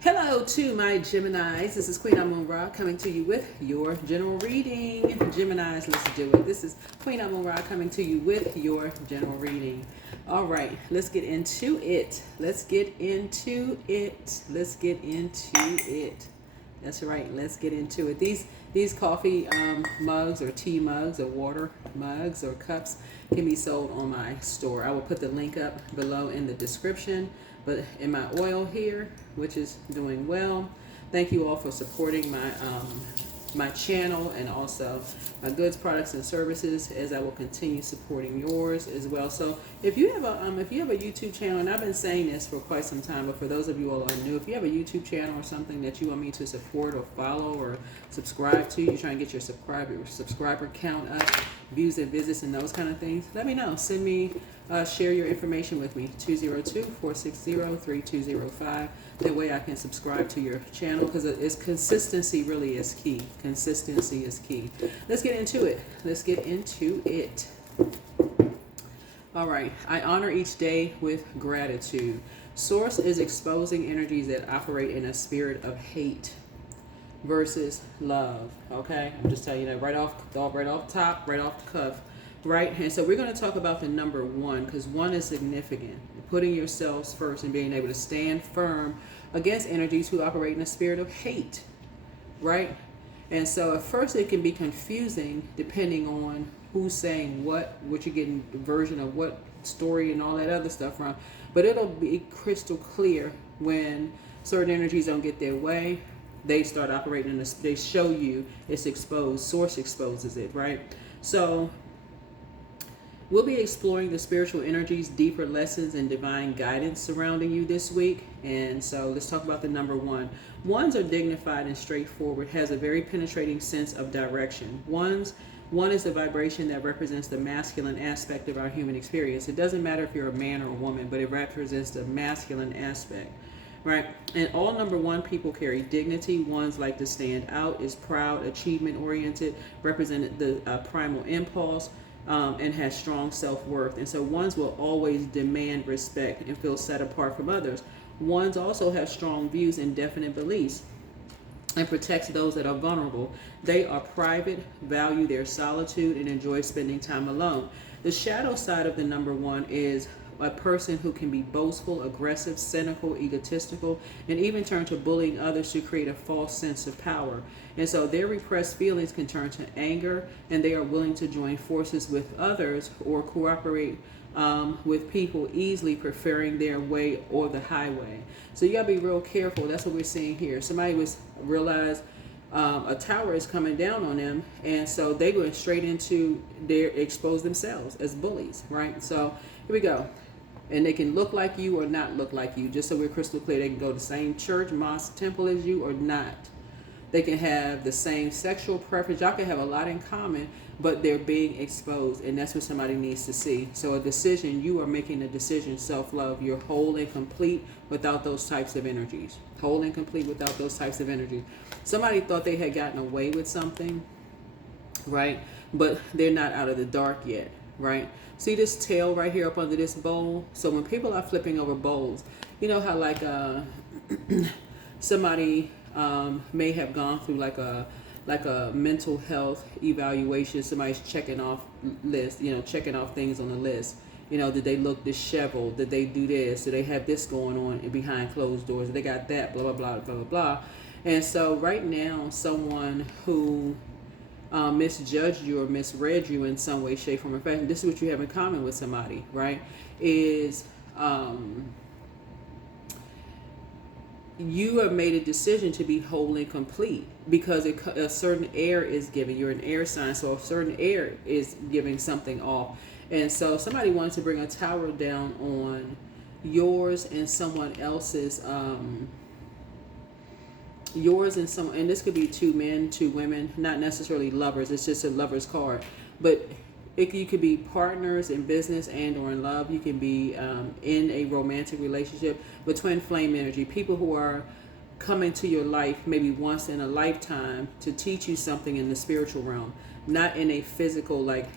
Hello to my Geminis. This is Queen Amun Ra coming to you with your general reading. Geminis, let's do it. This is Queen Amun Ra coming to you with your general reading. All right, let's get into it. Let's get into it. Let's get into it. That's right. Let's get into it. These coffee mugs or tea mugs or water mugs or cups can be sold on my store. I will put the link up below in the description. But in my oil here, which is doing well, thank you all for supporting my channel and also my goods, products, and services, as I will continue supporting yours as well. So if you have a YouTube channel, and I've been saying this for quite some time, but for those of you all who are new, if you have a YouTube channel or something that you want me to support or follow or subscribe to, you're trying to get your subscriber count up, views and visits and those kind of things, let me know. Send me, share your information with me, 202-460-3205. That way I can subscribe to your channel, because it's consistency really is key. Consistency is key. Let's get into it. Let's get into it. All right. I honor each day with gratitude. Source is exposing energies that operate in a spirit of hate versus love. Okay, I'm just telling you that right off top, right off the cuff. Right, and so we're going to talk about the number one, because one is significant. Putting yourselves first and being able to stand firm against energies who operate in a spirit of hate. Right, and so at first it can be confusing depending on who's saying what you're getting the version of what story and all that other stuff from. But it'll be crystal clear when certain energies don't get their way. They start operating in they show you it's exposed. Source exposes it, right? So we'll be exploring the spiritual energies, deeper lessons, and divine guidance surrounding you this week. And so let's talk about the number one. Ones are dignified and straightforward, has a very penetrating sense of direction. One is a vibration that represents the masculine aspect of our human experience. It doesn't matter if you're a man or a woman, but it represents the masculine aspect. Right, and all number one people carry dignity. Ones like to stand out, is proud, achievement oriented, represent the primal impulse, and has strong self-worth. And so ones will always demand respect and feel set apart from others. Ones also have strong views and definite beliefs and protects those that are vulnerable. They are private, value their solitude, and enjoy spending time alone. The shadow side of the number one is a person who can be boastful, aggressive, cynical, egotistical, and even turn to bullying others to create a false sense of power. And so their repressed feelings can turn to anger, and they are willing to join forces with others or cooperate with people, easily preferring their way or the highway. So you gotta be real careful. That's what we're seeing here. Somebody realized a tower is coming down on them, and so they went straight into expose themselves as bullies, right? So here we go. And they can look like you or not look like you. Just so we're crystal clear, they can go to the same church, mosque, temple as you or not. They can have the same sexual preference. Y'all can have a lot in common, but they're being exposed, and that's what somebody needs to see. So a decision, you are making a decision, self-love. You're whole and complete without those types of energies. Whole and complete without those types of energies. Somebody thought they had gotten away with something, right? But they're not out of the dark yet, right? See this tail right here up under this bowl? So when people are flipping over bowls, you know how like somebody may have gone through like a mental health evaluation. Somebody's checking off list, checking off things on the list. Did they look disheveled? Did they do this? Did they have this going on behind closed doors? Did they got that? Blah, blah, blah, blah, blah, blah. And so right now, someone who misjudged you or misread you in some way, shape, form, or fashion, this is what you have in common with somebody, right? Is you have made a decision to be whole and complete because a certain air is given. You're an air sign, so a certain air is giving something off. And so somebody wanted to bring a tower down on yours and someone else's, and this could be two men, two women, not necessarily lovers. It's just a lover's card, but you could be partners in business and or in love. You can be in a romantic relationship with twin flame energy, people who are coming to your life maybe once in a lifetime to teach you something in the spiritual realm, not in a physical, like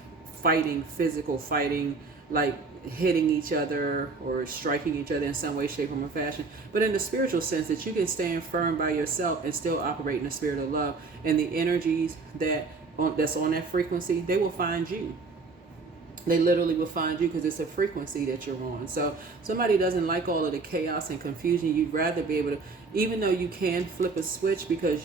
physical fighting, like hitting each other or striking each other in some way, shape, form, or fashion. But in the spiritual sense, that you can stand firm by yourself and still operate in the spirit of love. And the energies that's on that frequency, they will find you. They literally will find you because it's a frequency that you're on. So somebody doesn't like all of the chaos and confusion. You'd rather be able to, even though you can flip a switch because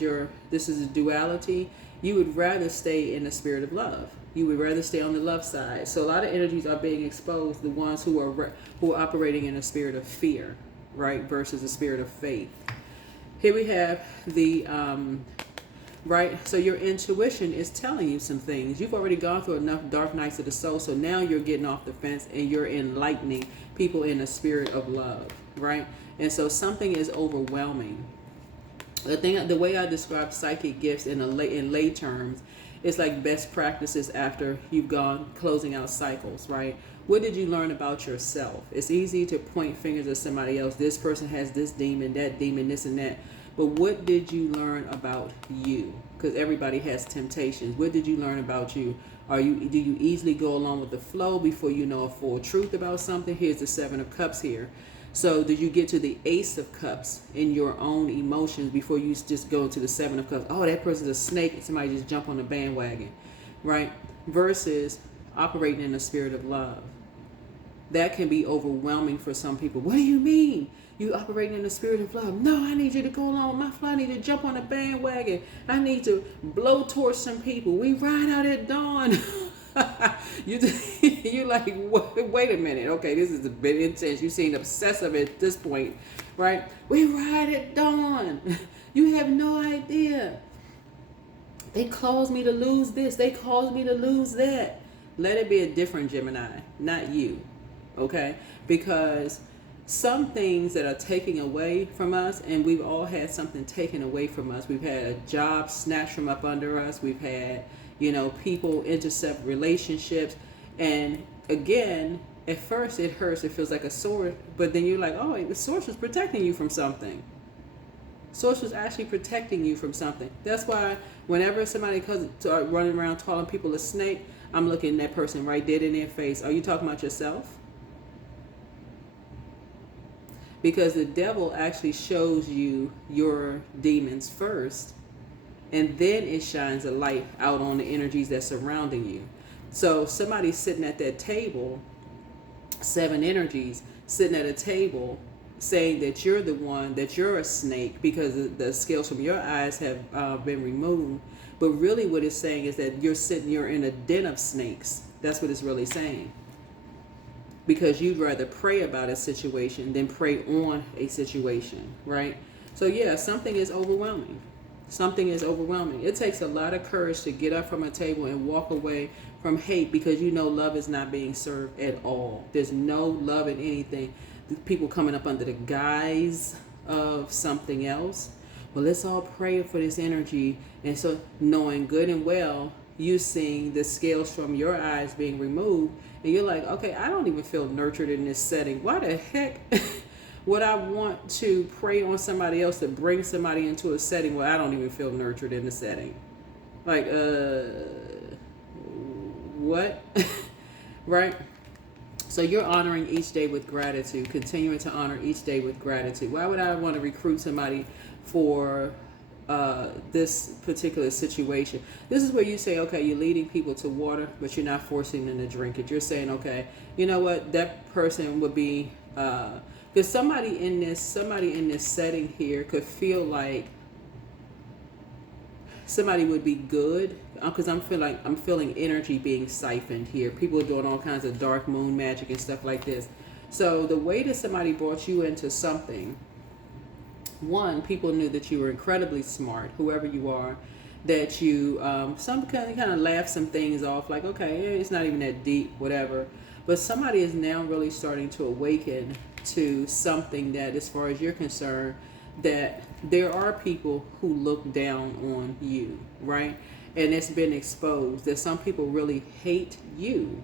this is a duality, you would rather stay in the spirit of love. You would rather stay on the love side. So a lot of energies are being exposed, the ones who are operating in a spirit of fear, right, versus a spirit of faith. Here we have the right? So your intuition is telling you some things. You've already gone through enough dark nights of the soul, so now you're getting off the fence and you're enlightening people in a spirit of love, right? And so something is overwhelming. The way I describe psychic gifts in lay terms, it's like best practices after you've gone closing out cycles, right? What did you learn about yourself? It's easy to point fingers at somebody else. This person has this demon, that demon, this and that. But what did you learn about you? Because everybody has temptations. What did you learn about you? Do you easily go along with the flow before you know a full truth about something? Here's the Seven of Cups here. So did you get to the Ace of Cups in your own emotions before you just go to the Seven of Cups? Oh, that person's a snake, and somebody just jump on the bandwagon, right? Versus operating in the spirit of love. That can be overwhelming for some people. What do you mean? You operating in the spirit of love? No, I need you to go along with my flow. I need to jump on the bandwagon. I need to blow towards some people. We ride out at dawn. You like, wait a minute. Okay, this is a bit intense. You seem obsessive at this point, right? We ride at dawn. You have no idea. They caused me to lose this. They caused me to lose that. Let it be a different Gemini, not you. Okay? Because some things that are taken away from us, and we've all had something taken away from us. We've had a job snatched from up under us. We've had, people intercept relationships. And again, at first it hurts. It feels like a sword. But then you're like, oh, the source was protecting you from something. Source was actually protecting you from something. That's why whenever somebody comes running around calling people a snake, I'm looking at that person right dead in their face. Are you talking about yourself? Because the devil actually shows you your demons first, and then it shines a light out on the energies that's surrounding you. So somebody's sitting at that table, 7 energies, sitting at a table saying that you're the one, that you're a snake because the scales from your eyes have been removed. But really what it's saying is that you're in a den of snakes. That's what it's really saying. Because you'd rather pray about a situation than pray on a situation, right? So yeah, something is overwhelming. Something is overwhelming. It takes a lot of courage to get up from a table and walk away from hate because love is not being served at all. There's no love in anything. People coming up under the guise of something else. Well, let's all pray for this energy. And so knowing good and well, you seeing the scales from your eyes being removed, and you're like, okay, I don't even feel nurtured in this setting. Why the heck would I want to pray on somebody else to bring somebody into a setting where I don't even feel nurtured in the setting? Like, what? Right? So you're honoring each day with gratitude, continuing to honor each day with gratitude. Why would I want to recruit somebody for this particular situation? This is where you say, okay, you're leading people to water, but you're not forcing them to drink it. You're saying, okay, you know what, that person would be, because somebody in this setting here could feel like somebody would be good, because I'm feeling energy being siphoned here. People are doing all kinds of dark moon magic and stuff like this. So the way that somebody brought you into something, one, people knew that you were incredibly smart, whoever you are, that you some kind of laugh some things off, like, okay, it's not even that deep, whatever. But somebody is now really starting to awaken to something that, as far as you're concerned, that there are people who look down on you, right? And it's been exposed that some people really hate you.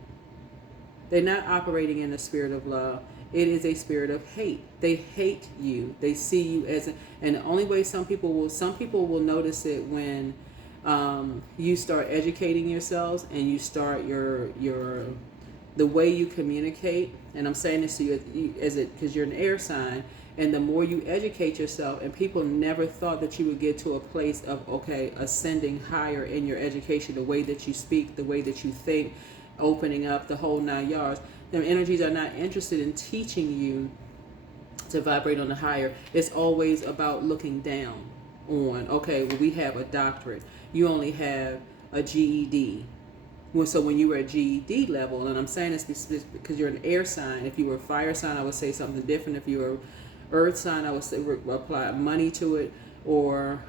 They're not operating in the spirit of love. It is a spirit of hate. They hate you. They see you as and the only way some people will notice it when you start educating yourselves and you start the way you communicate and I'm saying this to you as it because you're an air sign, and the more you educate yourself, and people never thought that you would get to a place of, okay, ascending higher in your education, the way that you speak, the way that you think, opening up the whole 9 yards. Them energies are not interested in teaching you to vibrate on the higher. It's always about looking down on, okay, well, we have a doctorate. You only have a GED. Well, so when you were at GED level, and I'm saying this because you're an air sign. If you were a fire sign, I would say something different. If you were earth sign, I would say apply money to it. Or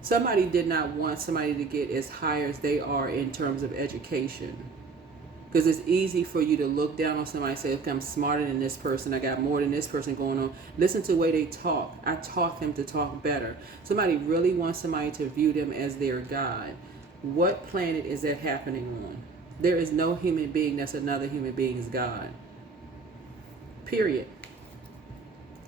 somebody did not want somebody to get as high as they are in terms of education. Because it's easy for you to look down on somebody and say, okay, I'm smarter than this person. I got more than this person going on. Listen to the way they talk. I taught them to talk better. Somebody really wants somebody to view them as their God. What planet is that happening on? There is no human being that's another human being's God. Period.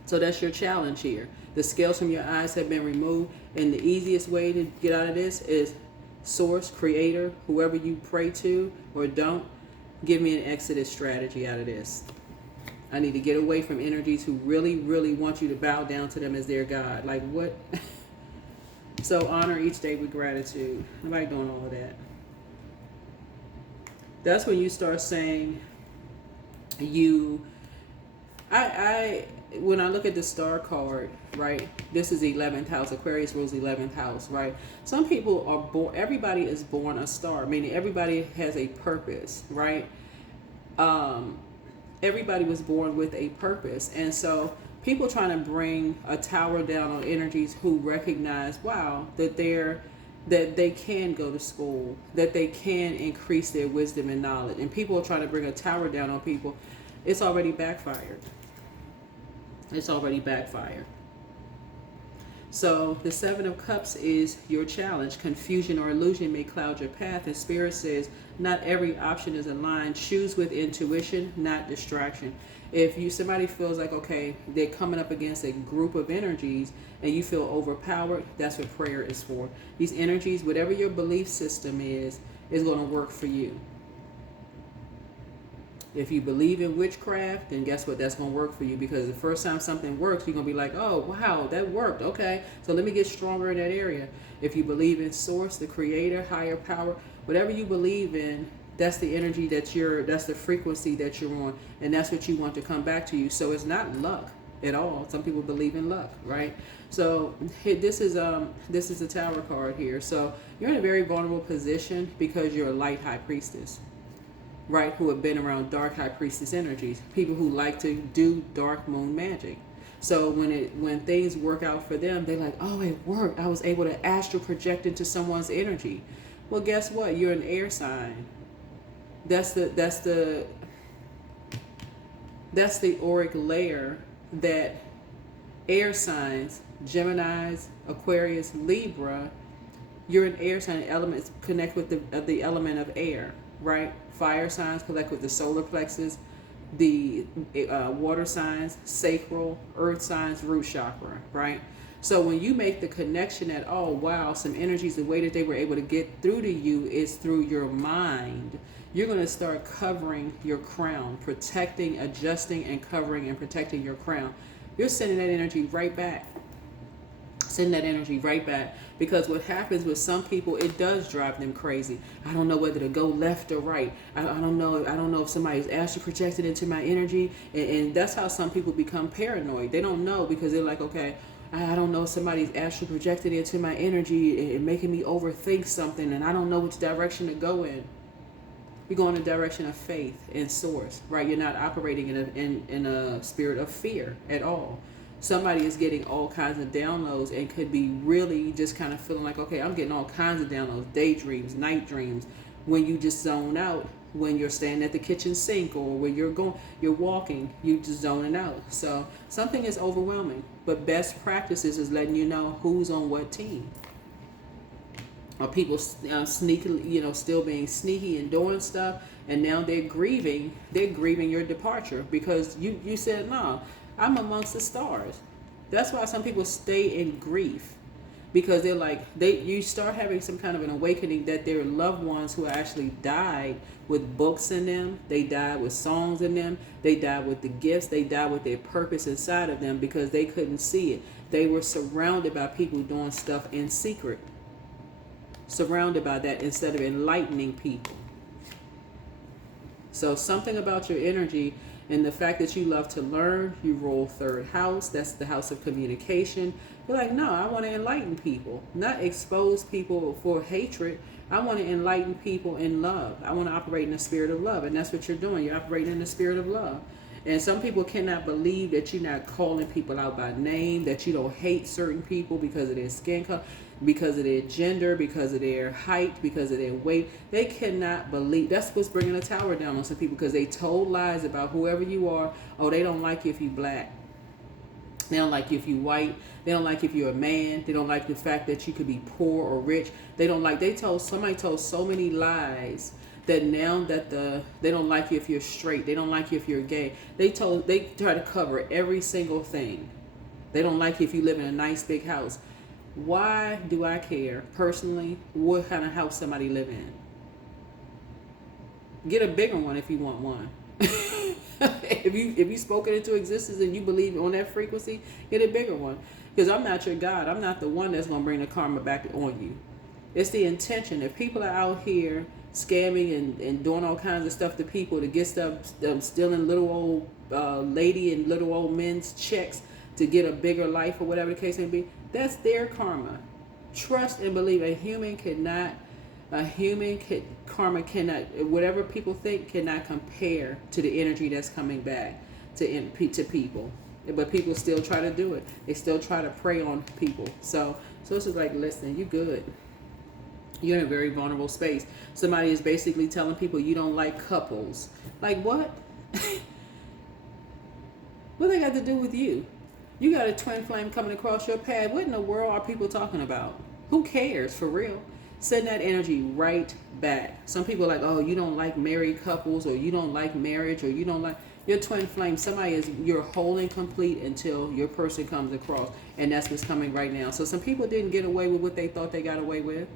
So that's your challenge here. The scales from your eyes have been removed. And the easiest way to get out of this is source, creator, whoever you pray to or don't. Give me an exodus strategy out of this. I need to get away from energies who really, really want you to bow down to them as their God. Like what? So honor each day with gratitude. Nobody doing all of that. That's when you start saying when I look at the star card, right? This is 11th house. Aquarius rules 11th house, right? Some people are born, everybody is born a star, meaning everybody has a purpose, right? Everybody was born with a purpose. And so people trying to bring a tower down on energies who recognize, wow, that they can go to school, that they can increase their wisdom and knowledge. And people are trying to bring a tower down on people. It's already backfired. It's already backfired. So the 7 of Cups is your challenge. Confusion or illusion may cloud your path. And Spirit says, not every option is aligned. Choose with intuition, not distraction. If somebody feels like, okay, they're coming up against a group of energies and you feel overpowered, that's what prayer is for. These energies, whatever your belief system is going to work for you. If you believe in witchcraft, then guess what? That's going to work for you, because the first time something works, you're going to be like, oh, wow, that worked. Okay, so let me get stronger in that area. If you believe in source, the creator, higher power, whatever you believe in, that's the energy that's the frequency that you're on, and that's what you want to come back to you. So it's not luck at all. Some people believe in luck, right? So this is a Tower card here. So you're in a very vulnerable position because you're a light high priestess, right, who have been around dark high priestess energies, people who like to do dark moon magic. So when things work out for them, they're like, oh, it worked. I was able to astral project into someone's energy. Well, guess what? You're an air sign. That's the auric layer that air signs, Geminis, Aquarius, Libra, you're an air sign. Elements connect with the element of air, right? Fire signs connect with the solar plexus, the water signs, sacral, earth signs, root chakra, right? So when you make the connection that, oh, wow, some energies, the way that they were able to get through to you is through your mind, you're going to start covering your crown, protecting, adjusting, and covering and protecting your crown. You're sending that energy right back. Send that energy right back, because what happens with some people, it does drive them crazy. I don't know whether to go left or right. I don't know if somebody's astral projected into my energy, and that's how some people become paranoid. They don't know, because they're like, okay, I don't know if somebody's astral projected into my energy and making me overthink something, and I don't know which direction to go in. You're going in the direction of faith and source, right? You're not operating in a spirit of fear at all. Somebody is getting all kinds of downloads and could be really just kind of feeling like, okay, I'm getting all kinds of downloads, daydreams, night dreams, when you just zone out, when you're standing at the kitchen sink, or when you're walking, you just zoning out. So something is overwhelming, but best practices is letting you know who's on what team. Are people sneakily, still being sneaky and doing stuff, and now they're grieving your departure, because you said, no, I'm amongst the stars. That's why some people stay in grief. because they're like, you start having some kind of an awakening that their loved ones who actually died with books in them, they died with songs in them, they died with the gifts, they died with their purpose inside of them because they couldn't see it. They were surrounded by people doing stuff in secret, surrounded by that instead of enlightening people. So something about your energy and the fact that you love to learn, you rule third house, that's the house of communication. You're like, no, I want to enlighten people, not expose people for hatred. I want to enlighten people in love. I want to operate in the spirit of love. And that's what you're doing. You're operating in the spirit of love. And some people cannot believe that you're not calling people out by name, that you don't hate certain people because of their skin color, because of their gender, because of their height, because of their weight. They cannot believe. That's what's bringing a tower down on some people, because they told lies about whoever you are. Oh, they don't like you if you black. They don't like you if you white. They don't like if you're a man. They don't like the fact that you could be poor or rich. Somebody told so many lies that now that they don't like you if you're straight. They don't like you if you're gay. They try to cover every single thing. They don't like you if you live in a nice big house. Why do I care personally what kind of house somebody live in? Get a bigger one if you want one. if you spoke it into existence and you believe on that frequency, get a bigger one. Because I'm not your God. I'm not the one that's going to bring the karma back on you. It's the intention. If people are out here scamming and doing all kinds of stuff to people to get stuff, stealing little old lady and little old men's checks to get a bigger life or whatever the case may be, that's their karma. Trust and believe. Karma cannot, whatever people think cannot compare to the energy that's coming back to people. But people still try to do it. They still try to prey on people. So it's just like, listen, you good. You're in a very vulnerable space. Somebody is basically telling people you don't like couples. Like what? What they got to do with you? You got a twin flame coming across your path. What in the world are people talking about? Who cares, for real? Send that energy right back. Some people are like, oh, you don't like married couples, or you don't like marriage, or you don't like your twin flame. You're whole and complete until your person comes across. And that's what's coming right now. So some people didn't get away with what they thought they got away with.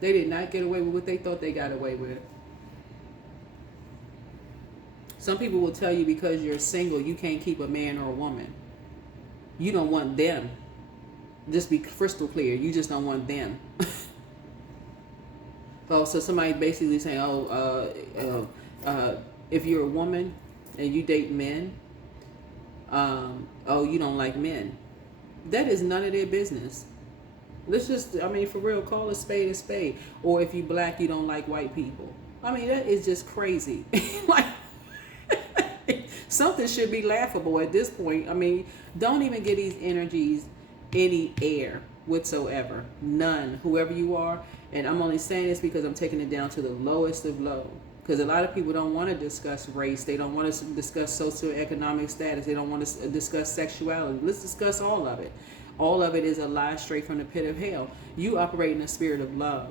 They did not get away with what they thought they got away with. Some people will tell you because you're single, you can't keep a man or a woman. You don't want them. Just be crystal clear. You just don't want them. So somebody basically saying, if you're a woman and you date men, you don't like men. That is none of their business. For real, call a spade a spade. Or if you black, you don't like white people. That is just crazy. Like, something should be laughable at this point. Don't even give these energies any air whatsoever. None. Whoever you are. And I'm only saying this because I'm taking it down to the lowest of low. Because a lot of people don't want to discuss race. They don't want to discuss socioeconomic status. They don't want to discuss sexuality. Let's discuss all of it. All of it is a lie straight from the pit of hell. You operate in a spirit of love.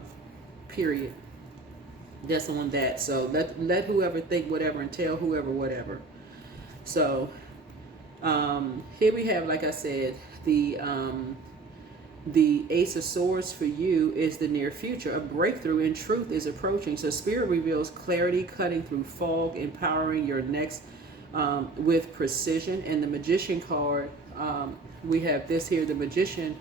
Period. Just on that. So let whoever think whatever and tell whoever whatever. So here we have, like I said, the Ace of Swords for you is the near future. A breakthrough in truth is approaching. So Spirit reveals clarity, cutting through fog, empowering your next with precision. And the Magician card, we have this here, the Magician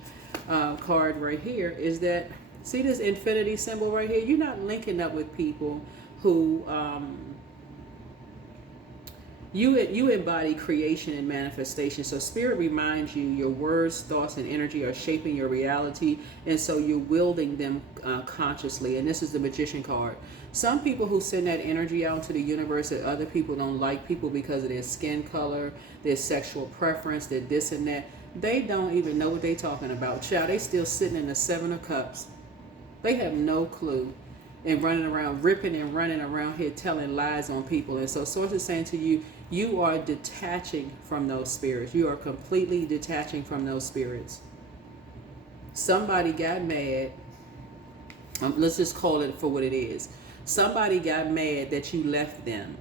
card right here, is that, see this infinity symbol right here? You're not linking up with people who... You embody creation and manifestation. So Spirit reminds you your words, thoughts, and energy are shaping your reality. And so you're wielding them consciously. And this is the Magician card. Some people who send that energy out to the universe that other people don't like people because of their skin color, their sexual preference, their this and that. They don't even know what they're talking about. Child, they still sitting in the Seven of Cups. They have no clue. And running around, ripping and running around here telling lies on people. And so Source is saying to you, you are detaching from those spirits. You are completely detaching from those spirits. Somebody got mad. Let's just call it for what it is. Somebody got mad that you left them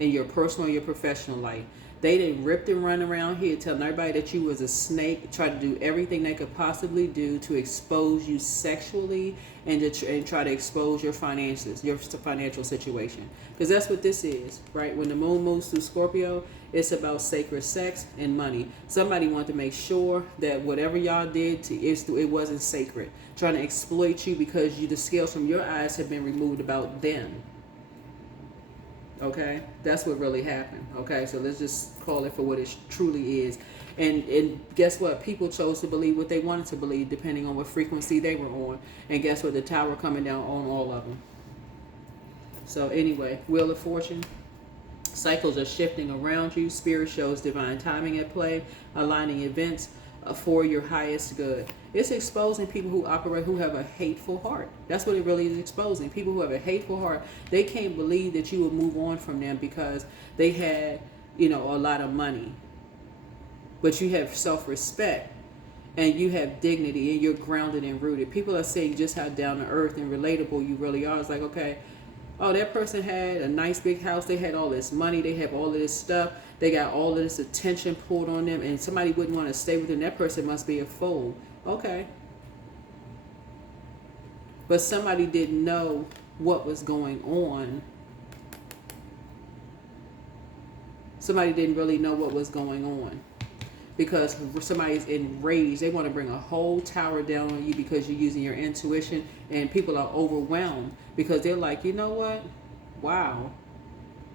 in your personal or your professional life. They didn't rip and run around here telling everybody that you was a snake, try to do everything they could possibly do to expose you sexually and try to expose your finances, your financial situation. Because that's what this is, right? When the moon moves through Scorpio, it's about sacred sex and money. Somebody wanted to make sure that whatever y'all did, it wasn't sacred. Trying to exploit you because the scales from your eyes have been removed about them. Okay, that's what really happened. Okay, so let's just call it for what it truly is. And guess what? People chose to believe what they wanted to believe, depending on what frequency they were on. And guess what? The tower coming down on all of them. So anyway, Wheel of Fortune. Cycles are shifting around you. Spirit shows divine timing at play, aligning events for your highest good. It's exposing people who have a hateful heart. That's what it really is exposing. People who have a hateful heart, they can't believe that you will move on from them because they had, a lot of money. But you have self-respect and you have dignity and you're grounded and rooted. People are saying just how down to earth and relatable you really are. It's like, okay, oh, that person had a nice big house. They had all this money. They have all of this stuff. They got all of this attention pulled on them, and somebody wouldn't want to stay with them. That person must be a fool. Okay. But somebody didn't know what was going on. Somebody didn't really know what was going on. Because somebody's enraged. They want to bring a whole tower down on you because you're using your intuition, and people are overwhelmed because they're like, you know what? Wow.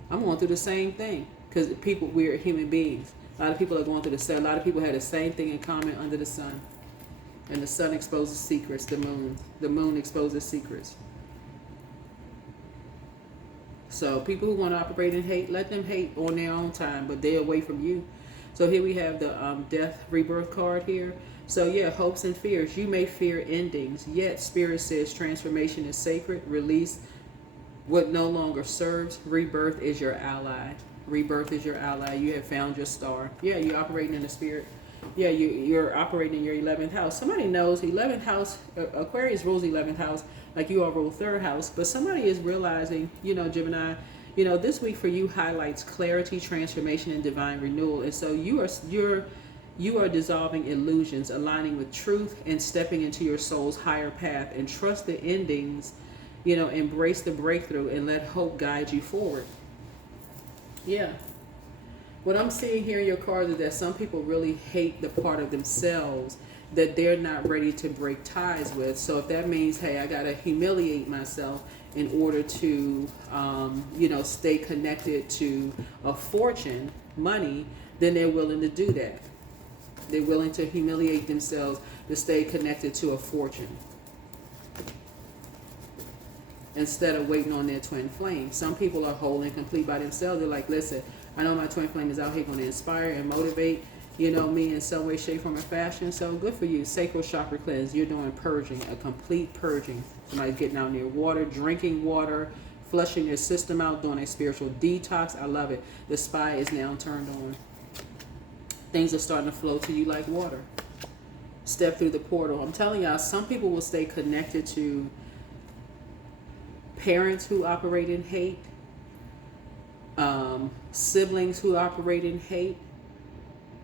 I'm going through the same thing. Because we're human beings. A lot of people are going through the same. A lot of people had the same thing in common under the sun. And the sun exposes secrets. The moon exposes secrets. So people who want to operate in hate, let them hate on their own time, but they're away from you. So here we have the death rebirth card here. So yeah, hopes and fears. You may fear endings, yet Spirit says transformation is sacred. Release what no longer serves. Rebirth is your ally. Rebirth is your ally. You have found your star. Yeah, you're operating in the spirit. Yeah, you're operating in your 11th house. Somebody knows 11th house, Aquarius rules 11th house, like you all rule 3rd house. But somebody is realizing, Gemini, this week for you highlights clarity, transformation, and divine renewal. And so you are dissolving illusions, aligning with truth, and stepping into your soul's higher path. And trust the endings, embrace the breakthrough, and let hope guide you forward. Yeah. What I'm seeing here in your cards is that some people really hate the part of themselves that they're not ready to break ties with. So if that means, hey, I got to humiliate myself in order to, stay connected to a fortune, money, then they're willing to do that. They're willing to humiliate themselves to stay connected to a fortune, instead of waiting on their twin flame. Some people are whole and complete by themselves. They're like, listen, I know my twin flame is out here going to inspire and motivate, me in some way, shape, form, or fashion. So good for you. Sacral chakra cleanse. You're doing purging, a complete purging. Somebody's getting out near water, drinking water, flushing their system out, doing a spiritual detox. I love it. The spy is now turned on. Things are starting to flow to you like water. Step through the portal. I'm telling y'all, some people will stay connected to parents who operate in hate, siblings who operate in hate,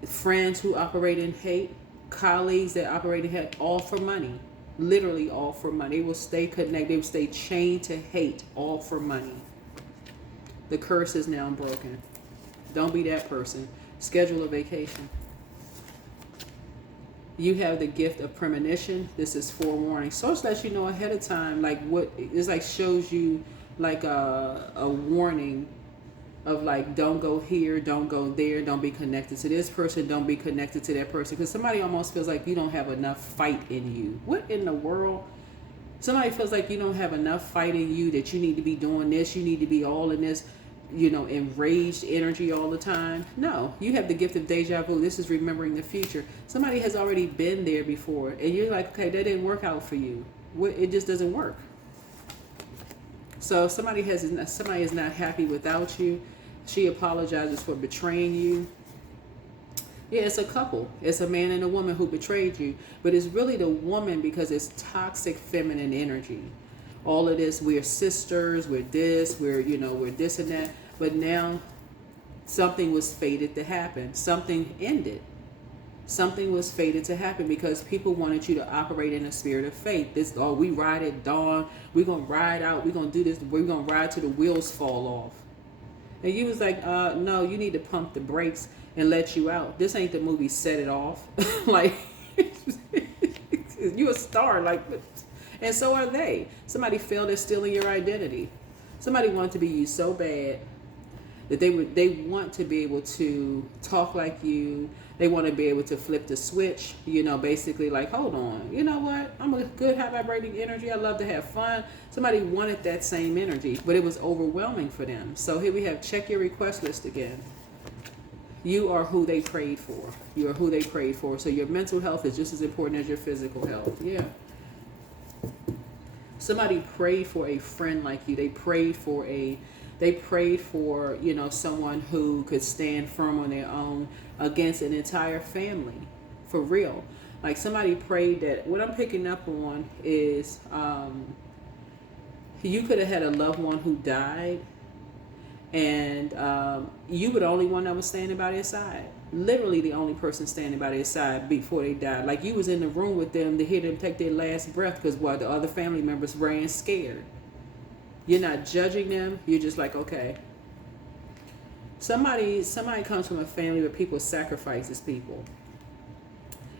friends who operate in hate, colleagues that operate in hate, all for money. Literally all for money. They will stay connected. They will stay chained to hate, all for money. The curse is now broken. Don't be that person. Schedule a vacation. You have the gift of premonition. This is forewarning. So it lets you know ahead of time, like what it's like, shows you like a warning of like, don't go here, don't go there, don't be connected to this person, don't be connected to that person. Because somebody almost feels like you don't have enough fight in you. What in the world? Somebody feels like you don't have enough fight in you, that you need to be doing this, you need to be all in this, enraged energy all the time. No, you have the gift of deja vu. This is remembering the future. Somebody has already been there before, and you're like, okay, that didn't work out for you. It just doesn't work. So if somebody is not happy without you, she apologizes for betraying you. Yeah, it's a couple. It's a man and a woman who betrayed you, but it's really the woman because it's toxic feminine energy. All of this, we're sisters, we're this, we're this and that. But now Something was fated to happen. Something ended. Something was fated to happen because people wanted you to operate in a spirit of faith. This, oh, we ride at dawn. We're going to ride out. We're going to do this. We're going to ride till the wheels fall off. And you was like, no, you need to pump the brakes and let you out. This ain't the movie Set It Off. Like, you're a star. Like, and so are they. Somebody failed at stealing your identity. Somebody wanted to be you so bad that they want to be able to talk like you. They want to be able to flip the switch, basically like, hold on, you know what? I'm a good high vibrating energy. I love to have fun. Somebody wanted that same energy, but it was overwhelming for them. So here we have, check your request list again. You are who they prayed for. You are who they prayed for. So your mental health is just as important as your physical health. Yeah. Somebody prayed for a friend like you. They prayed for someone who could stand firm on their own against an entire family, for real. Like somebody prayed that. What I'm picking up on is you could have had a loved one who died, and you were the only one that was standing by their side. Literally the only person standing by their side before they died. Like you was in the room with them to hear them take their last breath, because while the other family members ran scared. You're not judging them. You're just like, okay. Somebody comes from a family where people sacrifices people,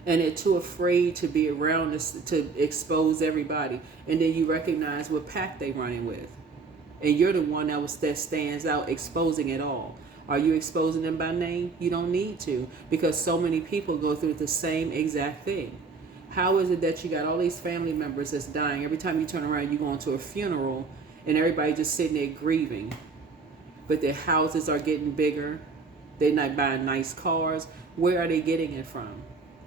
and they're too afraid to be around this, to expose everybody. And then you recognize what pack they running with, and you're the one that stands out, exposing it all. Are you exposing them by name? You don't need to, because so many people go through the same exact thing. How is it that you got all these family members that's dying? Every time you turn around, you go into a funeral, and everybody just sitting there grieving. But their houses are getting bigger. They're not buying nice cars. Where are they getting it from?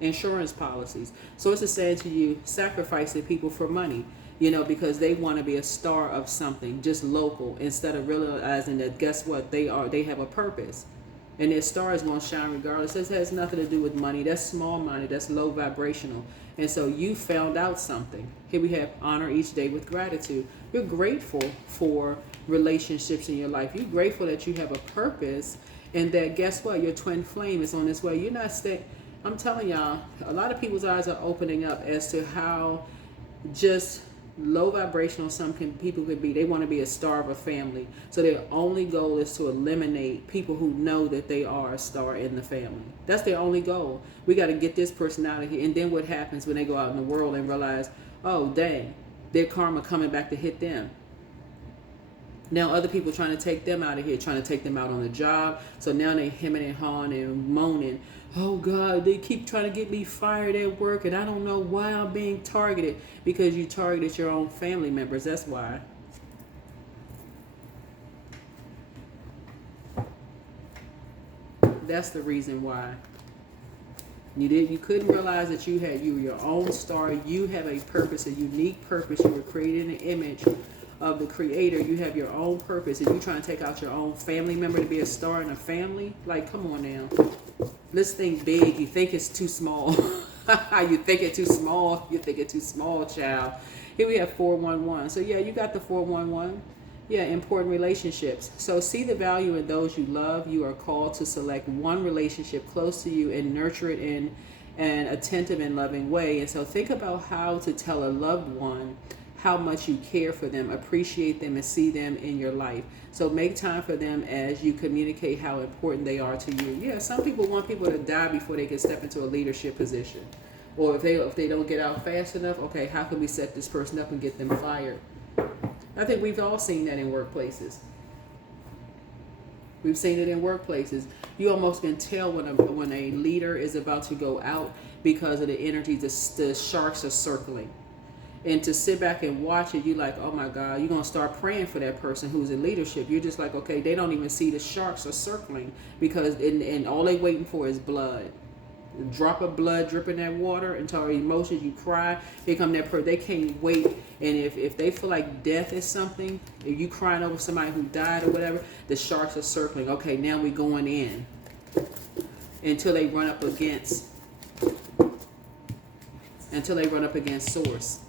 Insurance policies. So it's just saying to you, sacrificing people for money, because they want to be a star of something, just local, instead of realizing that, guess what, they have a purpose. And their star is going to shine regardless. This has nothing to do with money. That's small money. That's low vibrational. And so you found out something. Here we have honor each day with gratitude. You're grateful for relationships in your life. You're grateful that you have a purpose, and that, guess what, your twin flame is on this way. You're not I'm telling y'all, a lot of people's eyes are opening up as to how just low vibrational people could be. They want to be a star of a family. So their only goal is to eliminate people who know that they are a star in the family. That's their only goal. We got to get this person out of here. And then what happens when they go out in the world and realize, oh, dang, their karma coming back to hit them. Now other people trying to take them out of here, trying to take them out on the job. So now they hemming and hawing and moaning. Oh God, they keep trying to get me fired at work, and I don't know why I'm being targeted. Because you targeted your own family members. That's why. That's the reason why. You couldn't realize that you were your own star. You have a purpose, a unique purpose. You were created in the image of the Creator. You have your own purpose, and you trying to take out your own family member to be a star in a family. Like, come on now. Let's think big. You think it's too small. You think it's too small. You think it's too small, child. Here we have 411. So yeah, you got the 411. Yeah, important relationships. So see the value in those you love. You are called to select one relationship close to you and nurture it in an attentive and loving way. And so think about how to tell a loved one how much you care for them, appreciate them, and see them in your life. So make time for them as you communicate how important they are to you. Yeah, some people want people to die before they can step into a leadership position. Or if they don't get out fast enough, okay, how can we set this person up and get them fired? I think we've all seen that in workplaces. We've seen it in workplaces. You almost can tell when a leader is about to go out because of the energy the sharks are circling. And to sit back and watch it, you're like, oh my God, you're going to start praying for that person who's in leadership. You're just like, okay, they don't even see the sharks are circling, because and all they waiting for is blood. A drop of blood dripping that water into our emotions. You cry. Here come that person. They can't wait. And if they feel like death is something, if you crying over somebody who died or whatever, the sharks are circling. Okay, now we're going in until they run up against source.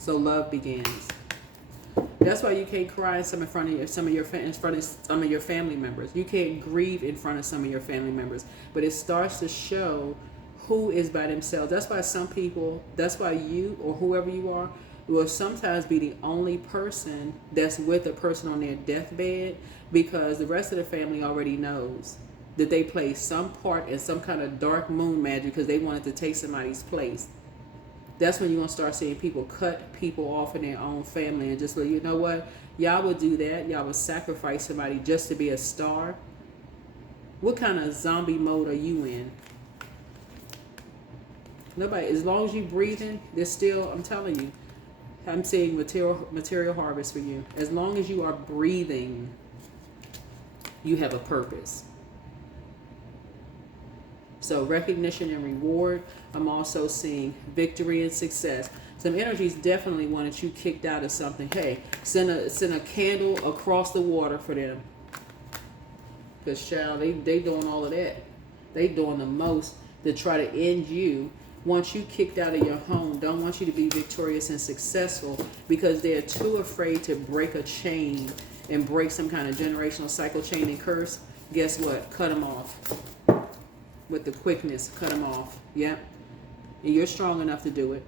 So love begins. That's why you can't cry in front of in front of some of your family members. You can't grieve in front of some of your family members. But it starts to show who is by themselves. That's why some people, that's why you or whoever you are will sometimes be the only person that's with a person on their deathbed, because the rest of the family already knows that they played some part in some kind of dark moon magic because they wanted to take somebody's place. That's when you're going to start seeing people cut people off in their own family and just let you know what? Y'all would do that. Y'all would sacrifice somebody just to be a star. What kind of zombie mode are you in? Nobody. As long as you breathing, there's still, I'm telling you, I'm seeing material harvest for you. As long as you are breathing, you have a purpose. So recognition and reward. I'm also seeing victory and success. Some energies definitely wanted you kicked out of something. Hey, send a candle across the water for them. Because child, they doing all of that. They doing the most to try to end you. Want you kicked out of your home. Don't want you to be victorious and successful because they're too afraid to break a chain and break some kind of generational cycle, chain, and curse. Guess what? Cut them off. With the quickness, cut them off. Yeah. And you're strong enough to do it.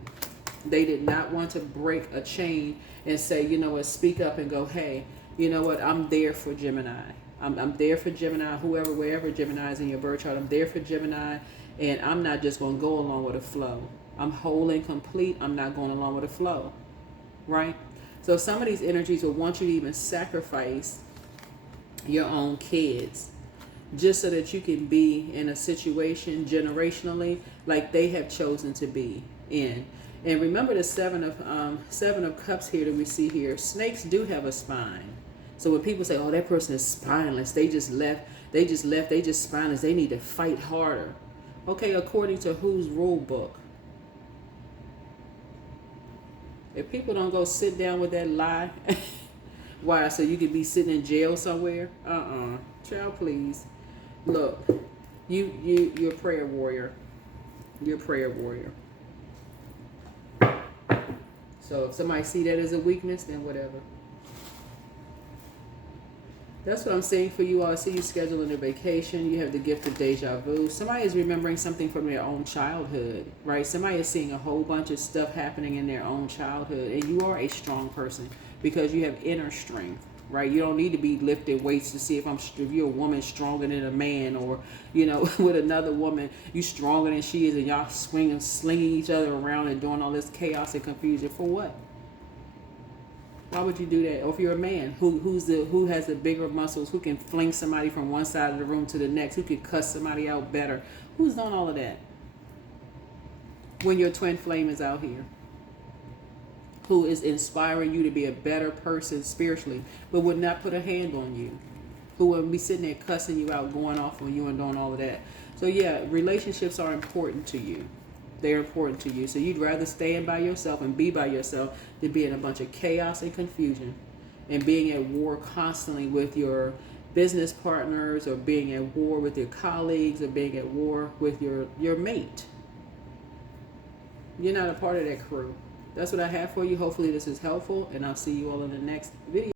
They did not want to break a chain and say, you know what, speak up and go, hey, you know what, I'm there for Gemini. I'm there for Gemini, whoever, wherever Gemini is in your birth chart. I'm there for Gemini, and I'm not just going to go along with the flow. I'm whole and complete. I'm not going along with the flow. Right? So some of these energies will want you to even sacrifice your own kids just so that you can be in a situation generationally like they have chosen to be in. And remember the seven of cups here that we see here. Snakes do have a spine. So when people say, oh, that person is spineless, they just spineless, they need to fight harder. Okay, according to whose rule book? If people don't go sit down with that lie, why? So you could be sitting in jail somewhere? Child, please. Look, you're a prayer warrior. You're a prayer warrior. So if somebody see that as a weakness, then whatever. That's what I'm saying for you all. I see you scheduling a vacation. You have the gift of deja vu. Somebody is remembering something from their own childhood, right? Somebody is seeing a whole bunch of stuff happening in their own childhood. And you are a strong person because you have inner strength, right? You don't need to be lifting weights to see if you're a woman stronger than a man, or, you know, with another woman, you stronger than she is, and y'all slinging each other around and doing all this chaos and confusion. For what? Why would you do that? Or if you're a man, who has the bigger muscles, who can fling somebody from one side of the room to the next, who can cuss somebody out better? Who's doing all of that? When your twin flame is out here, who is inspiring you to be a better person spiritually, but would not put a hand on you, who would be sitting there cussing you out, going off on you and doing all of that. So yeah, relationships are important to you. They're important to you. So you'd rather stand by yourself and be by yourself than be in a bunch of chaos and confusion and being at war constantly with your business partners, or being at war with your colleagues, or being at war with your mate. You're not a part of that crew. That's what I have for you. Hopefully this is helpful, and I'll see you all in the next video.